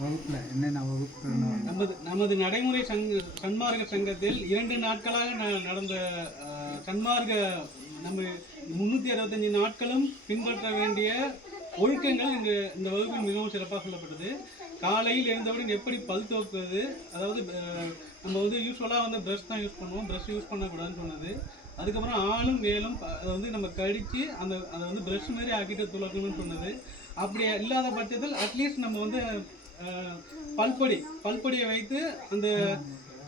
வகுப்பில் என்னென்ன வகுப்பு நமது நடைமுறை சன்மார்க்க சங்கத்தில் 2 நாட்களாக நடந்த சன்மார்க்க நம்ம 365 நாட்களும் பின்பற்ற வேண்டிய ஒழுக்கங்கள் இந்த வகுப்பில் மிகவும் சிறப்பாக சொல்லப்பட்டது. காலையில் எழுந்தவுடன் எப்படி பல் துவக்குவது, அதாவது நம்ம வந்து யூஸ்வலாக வந்து ப்ரஷ் தான் யூஸ் பண்ணுவோம், ப்ரஷ் யூஸ் பண்ணக்கூடாதுன்னு சொன்னது. அதுக்கப்புறம் ஆளும் வேலும் அதை வந்து நம்ம கடித்து அதை வந்து ப்ரஷ் மாரி ஆக்கிட்டு துளக்கணும்னு சொன்னது. அப்படி இல்லாத பட்சத்தில் அட்லீஸ்ட் நம்ம வந்து பல்பொடியை வைத்து அந்த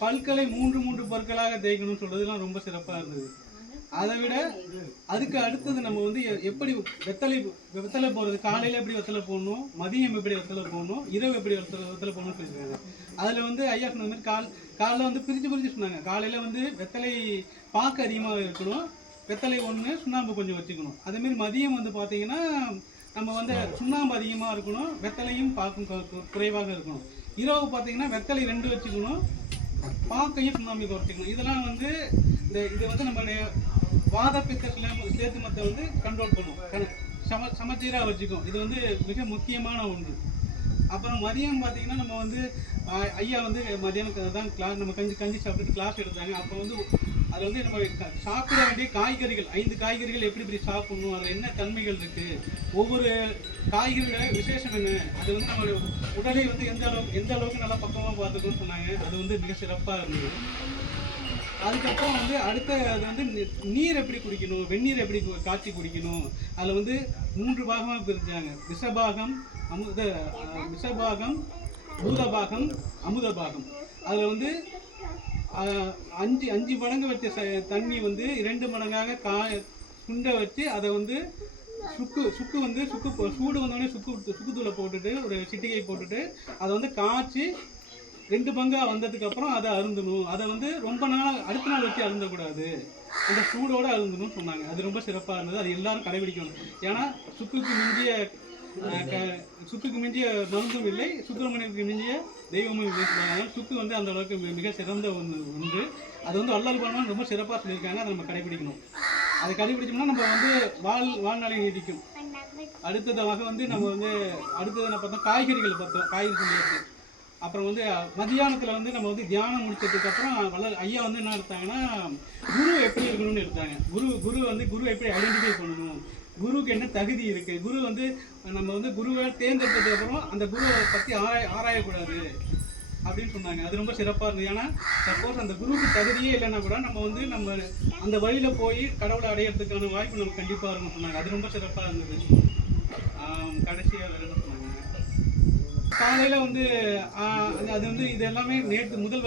பல்களை 3 பற்களாக தேய்க்கணும்னு சொல்றதுலாம் ரொம்ப சிறப்பாக இருந்தது. அதை விட அதுக்கு அடுத்தது நம்ம வந்து எப்படி வெத்தலை போடுறது, காலையில் எப்படி வெத்தலை போடணும், மதியம் எப்படி வெத்தலை போடணும், இரவு எப்படி வெத்தலை போடணும்னு சொல்லியிருக்காங்க. அதில் வந்து ஐயா சொன்ன மாதிரி காலைல வந்து பிரித்து சொன்னாங்க. காலையில் வந்து வெத்தலை பாக்கு அதிகமாக இருக்கணும், வெத்தலை 1 சுண்ணாம்பு கொஞ்சம் வச்சுக்கணும். அதேமாரி மதியம் வந்து பார்த்தீங்கன்னா நம்ம வந்து சுண்ணாம்பு அதிகமாக இருக்கணும், வெத்தலையும் பாக்கும் குறைவாக இருக்கணும். இரவு பார்த்தீங்கன்னா வெத்தலை 2 வச்சுக்கணும், பாக்கையும் சுண்ணாம்பு குறைச்சிக்கணும். இதெல்லாம் வந்து இது வந்து நம்மளுடைய வாத பித்தத்தில் சேர்த்து மற்ற வந்து கண்ட்ரோல் பண்ணும், சமச்சீராக வச்சுக்கும். இது வந்து மிக முக்கியமான ஒன்று. அப்புறம் மதியம் பார்த்தீங்கன்னா நம்ம வந்து ஐயா வந்து மதியானம் தான் கிளாஸ் நம்ம கஞ்சி சாப்பிட்டு கிளாஸ் எடுத்தாங்க. அப்போ வந்து அதில் வந்து நம்ம சாப்பிட வேண்டிய காய்கறிகள் 5 காய்கறிகள் எப்படி சாப்பிடணும், அதில் என்ன தன்மைகள் இருக்குது, ஒவ்வொரு காய்கறியோட விசேஷம் என்ன, அது வந்து நம்ம உடலை வந்து எந்த அளவுக்கு நல்லா பக்கமாக பார்த்துக்கணும்னு சொன்னாங்க. அது வந்து மிக சிறப்பாக இருந்தது. அதுக்கப்புறம் வந்து அது வந்து நீர் எப்படி குடிக்கணும், வெந்நீர் எப்படி காய்ச்சி குடிக்கணும். அதில் வந்து 3 பாகமாக பிரித்தாங்க. விஷபாகம், பூதபாகம், அமுதபாகம். அதில் வந்து 5 மடங்கு வச்ச தண்ணி வந்து 2 மடங்காக சுண்டை வச்சு அதை வந்து சூடு வந்தோடனே சுக்குத்தூளை போட்டுட்டு ஒரு சிட்டிகை போட்டுட்டு அதை வந்து காய்ச்சி 2 பங்கா வந்ததுக்கப்புறம் அதை அருந்தணும். அதை வந்து ரொம்ப நாள் அடுத்த நாள் வச்சு அருந்தக்கூடாது, அந்த சூடோடு அருந்தணும்னு சொன்னாங்க. அது ரொம்ப சிறப்பாக இருந்தது. அது எல்லாரும் கடைபிடிக்கணும். ஏன்னா சுக்குக்கு மிஞ்சிய மருந்தும் இல்லை, சுப்பிரமணியத்துக்கு மிஞ்சிய தெய்வமும் இல்லை. சுக்கு வந்து அந்த அளவுக்கு மிக சிறந்த ஒன்று. அது வந்து வள்ளல் பண்ணணும் ரொம்ப சிறப்பாக சொல்லியிருக்காங்க. அதை நம்ம கடைபிடிக்கணும். அதை கடைபிடிச்சோம்னா நம்ம வந்து வாழ்நாளை நீடிக்கும். அடுத்ததாக வந்து நம்ம வந்து என்ன பார்த்தோம், காய்கறிகள் பார்த்தோம், காய்கறி சொல்லியாச்சு. அப்புறம் வந்து மதியானத்தில் வந்து நம்ம வந்து தியானம் முடிச்சதுக்கப்புறம் ஐயா வந்து என்ன எடுத்தாங்கன்னா குரு எப்படி இருக்கணும்னு எடுத்தாங்க. குரு எப்படி ஐடென்டிஃபை பண்ணணும், குருவுக்கு என்ன தகுதி இருக்குது, குரு வந்து நம்ம வந்து குருவை தேர்ந்தெடுத்ததுக்கப்புறம் அந்த குருவை பற்றி ஆராயக்கூடாது அப்படின்னு சொன்னாங்க. அது ரொம்ப சிறப்பாக இருந்தது. ஏன்னா சப்போஸ் அந்த குருவுக்கு தகுதியே இல்லைன்னா கூட நம்ம வந்து அந்த வழியில் போய் கடவுளை அடையிறதுக்கான வாய்ப்பு நமக்கு கண்டிப்பாக இருக்கும்னு சொன்னாங்க. அது ரொம்ப சிறப்பாக இருந்தது. கடைசியாக வேறு என்ன சொன்னாங்க, காலையில் வந்து அது வந்து இது எல்லாமே நேற்று முதல்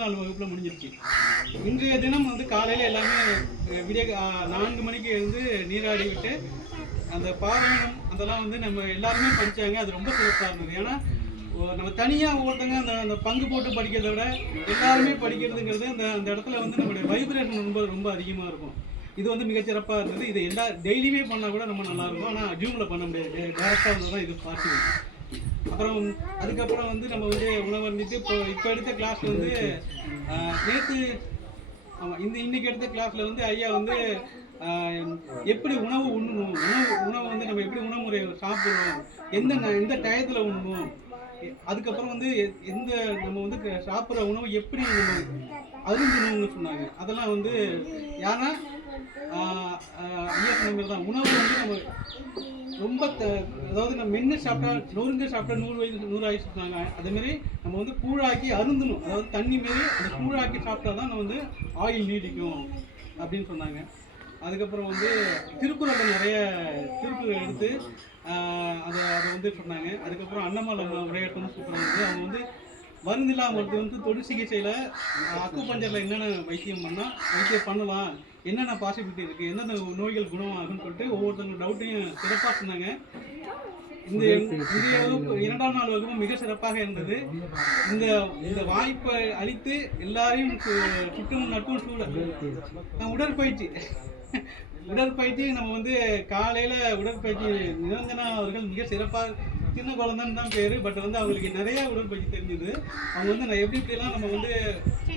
நாள் வகுப்பில் முடிஞ்சிருச்சு. இன்றைய தினம் வந்து காலையில் எல்லாமே 4 மணிக்கு வந்து நீராடி விட்டு அந்த பாராயணம் அதெல்லாம் வந்து நம்ம எல்லாருமே படித்தாங்க. அது ரொம்ப சிறப்பாக இருந்தது. ஏன்னா நம்ம தனியாக ஒருத்தங்க அந்த பங்கு போட்டு படிக்கிறத விட எல்லாருமே படிக்கிறதுங்கிறது அந்த இடத்துல வந்து நம்மளுடைய வைப்ரேஷன் ரொம்ப அதிகமாக இருக்கும். இது வந்து மிகச்சிறப்பாக இருந்தது. இது டெய்லியுமே பண்ணால் கூட ரொம்ப நல்லாயிருக்கும். ஆனால் ஜூமில் பண்ண முடியாது, டேரெக்டாக வந்து தான் இது பாசிபிள். அப்புறம் அதுக்கப்புறம் வந்து நம்ம வந்து உணவு வந்துட்டு இப்போ எடுத்த கிளாஸில் வந்து நேற்று இன்னைக்கு எடுத்த கிளாஸில் வந்து ஐயா வந்து எப்படி உணவு உண்ணணும், உணவு வந்து நம்ம எப்படி உணவு முறை சாப்பிடணும், எந்த டயத்தில் உண்ணணும், அதுக்கப்புறம் வந்து நம்ம வந்து சாப்பிட்ற உணவு எப்படி நம்ம அருந்தணும்னு சொன்னாங்க. அதெல்லாம் வந்து யாரா ஐயா சொன்ன தான் உணவு வந்து நம்ம ரொம்ப அதாவது நம்ம மென்று சாப்பிட்டா நொறுங்க சாப்பிட்டா 100 ஆயுசு சொன்னாங்க. அதேமாரி நம்ம வந்து கூழாக்கி அருந்தணும், அதாவது தண்ணி மாரி அந்த கூழாக்கி சாப்பிட்டா தான் நம்ம வந்து ஆயில் நீடிக்கும் அப்படின்னு சொன்னாங்க. அதுக்கப்புறம் வந்து திருக்குறளில் நிறைய திருக்குறள் எடுத்து அதை வந்து சொன்னாங்க. அதுக்கப்புறம் அண்ணாமலை உரையாட்டம் சூப்பராக இருந்தது. அவங்க வந்து மருந்தில்லா மருத்துவம் வந்து தொடு சிகிச்சையில் அக்குபஞ்சரில் என்னென்ன வைத்தியம் பண்ணலாம், என்னென்ன பாசிபிலிட்டி இருக்குது, எந்தெந்த நோய்கள் குணமாகும்னு சொல்லிட்டு ஒவ்வொருத்தவங்க டவுட்டையும் சிறப்பாக சொன்னாங்க. இந்த வகுப்பு 2ஆம் நாள் வகுப்பு மிக சிறப்பாக இருந்தது. இந்த வாய்ப்பை அளித்து எல்லாரையும் சுற்றும் நட்பும் சூழல் உடற்பயிற்சி நம்ம வந்து காலையில் உடற்பயிற்சி நிரஞ்சனா அவர்கள் மிக சிறப்பாக, சின்ன குழந்தைன்னு தான் பேர், பட் வந்து அவங்களுக்கு நிறைய உடற்பயிற்சி தெரிஞ்சுது. அவங்க வந்து எப்படிலாம் நம்ம வந்து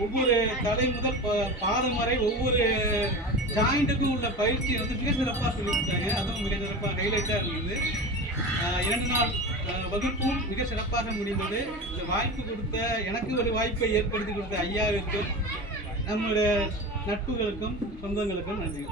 ஒவ்வொரு தலை முதல் பாதம் வரை ஒவ்வொரு ஜாயிண்ட்டுக்கும் உள்ள பயிற்சி வந்து மிக சிறப்பாக சொல்லி கொடுத்தாங்க. அதுவும் மிக சிறப்பாக ஹைலைட்டாக இருந்தது. 2 நாள் வகுப்பும் மிக சிறப்பாக முடிந்தது. இந்த வாய்ப்பு கொடுத்த எனக்கு ஒரு வாய்ப்பை ஏற்படுத்தி கொடுத்த ஐயாவிற்கும் நம்முடைய நட்புகளுக்கும் சொந்தங்களுக்கும் நன்றி.